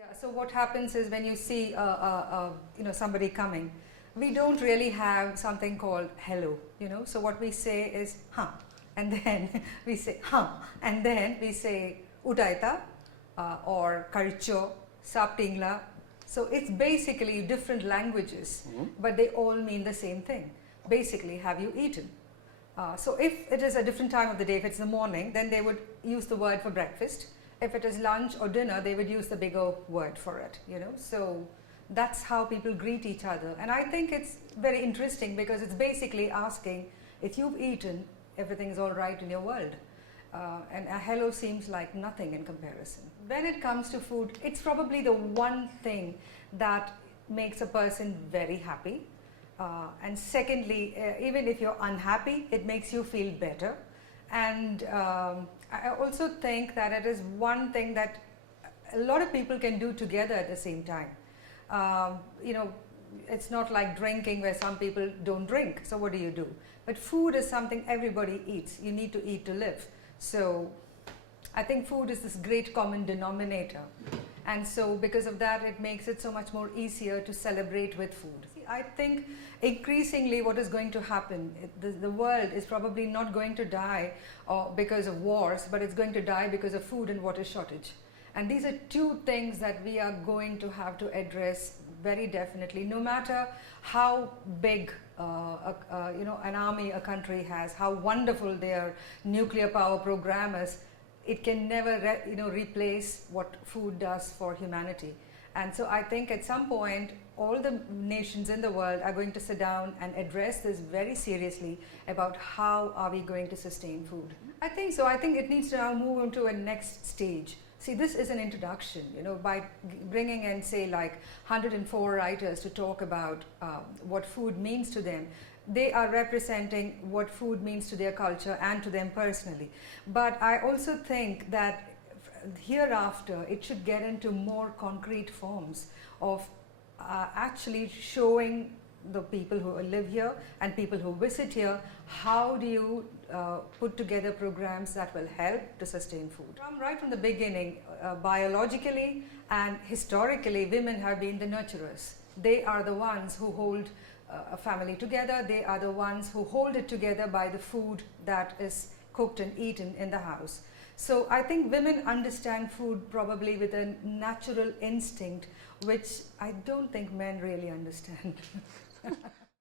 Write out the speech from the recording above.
Yeah, so what happens is when you see somebody coming, we don't really have something called hello, so what we say is huh, and then we say huh, and then we say utaita or karicho, saptingla. So it's basically different languages, but they all mean the same thing. Basically, have you eaten? So if it is a different time of the day, if it's the morning, then they would use the word for breakfast. If it is lunch or dinner, they would use the bigger word for it, So that's how people greet each other. And I think it's very interesting because it's basically asking if you've eaten, everything's all right in your world. And a hello seems like nothing in comparison. When it comes to food, it's probably the one thing that makes a person very happy. And secondly, even if you're unhappy, it makes you feel better. And I also think that it is one thing that a lot of people can do together at the same time. It's not like drinking where some people don't drink, so what do? But food is something everybody eats. You need to eat to live. So I think food is this great common denominator. And so because of that, it makes it so much more easier to celebrate with food. I think increasingly what is going to happen, the world is probably not going to die because of wars, but it's going to die because of food and water shortage. And these are two things that we are going to have to address very definitely, no matter how big an army a country has, how wonderful their nuclear power program is. It can never replace what food does for humanity. And so I think at some point all the nations in the world are going to sit down and address this very seriously about how are we going to sustain food. I think so. I think it needs to now move into a next stage. See, this is an introduction, by bringing in, say, like 104 writers to talk about what food means to them. They are representing what food means to their culture and to them personally. But I also think that hereafter it should get into more concrete forms of actually showing the people who live here and people who visit here, how do you put together programs that will help to sustain food. Right from the beginning, biologically and historically, women have been the nurturers. They are the ones who hold a family together. They are the ones who hold it together by the food that is cooked and eaten in the house. So I think women understand food probably with a natural instinct, which I don't think men really understand.